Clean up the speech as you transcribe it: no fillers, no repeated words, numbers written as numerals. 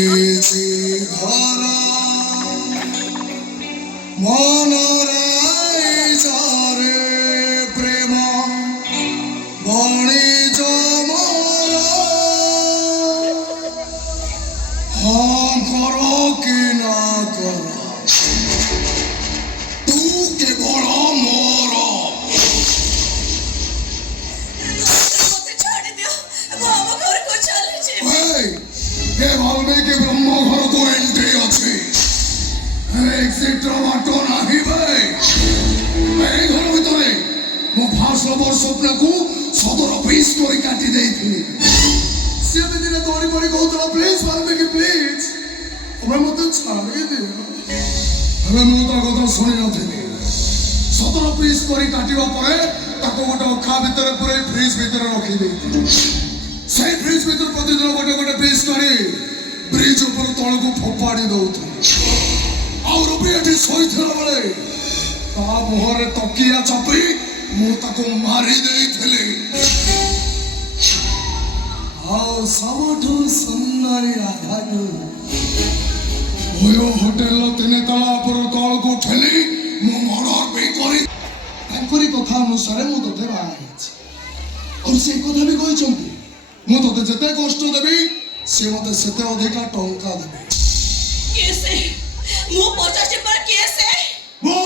ହେଇଛି ଘର ମନରାଇଜରେ ପ୍ରେମ ବଣିଜ ମୋର ହଁ କର କି ନା କର ତୁ କେବଳ ମୋର ये वाल्मीकि ब्रह्म घर को एंट्री अच्छे एग्जिट बाट नहीं भाई এই ঘর ভিতরে মো ভাষবর স্বপ্নকু সদর পিস করে কাটি দেইଥିଲି সে দিনে দৌড়ি পড়ি কହୁଥିଲା প্লিজ वाल्मीकि প্লিজ ওবে মতে ছাড়ি দিও હવે ମୁଁ ତା କଥା ଶୁଣି ନଥିଲି ସଦର ପିସ୍ କରି କାଟିବା ପରେ ତାକୁ ଗୋଟେ ଅଖା ଭିତରେ ପୁରେଇ ଫ୍ରିଜ ଭିତରେ ରଖି ଦେଇଥିଲି সেই ফ্রিজ ভিতর প্রতিদিন গোটে গোটে পিস করে ব্রিজ উপর তলকু ফোপাড়ি দৌଥିଲି ଆଉ ରବି ଏଠି ଶୋଇଥିଲା ବେଳେ ତା ମୁହଁରେ ତକିଆ ଚାପି ମୁଁ ତାକୁ ମାରି ଦେଇଥିଲି ଆଉ ସବୁଠୁ ସୁନ୍ଦରୀ ରାଧାକୁ ଓୟୋ ହୋଟେଲର 3 ତଲା ଉପର ତଳକୁ ଠେଲି ମୁଁ ମର୍ଡର ବି କରି ତାଙ୍କରି କଥା ଅନୁସାରେ ମୁଁ ତୋତେ ବାହା ହେଇଛି ଆଉ ସେ କଥା ବି କହିଛନ୍ତି ମୁଁ ତୋତେ ଯେତେ କଷ୍ଟ ଦେବି ସେ ମତେ ସେତେ ଅଧିକା ଟଙ୍କା ଦେବେ कैसे? मुंह 50 पर कैसे? वो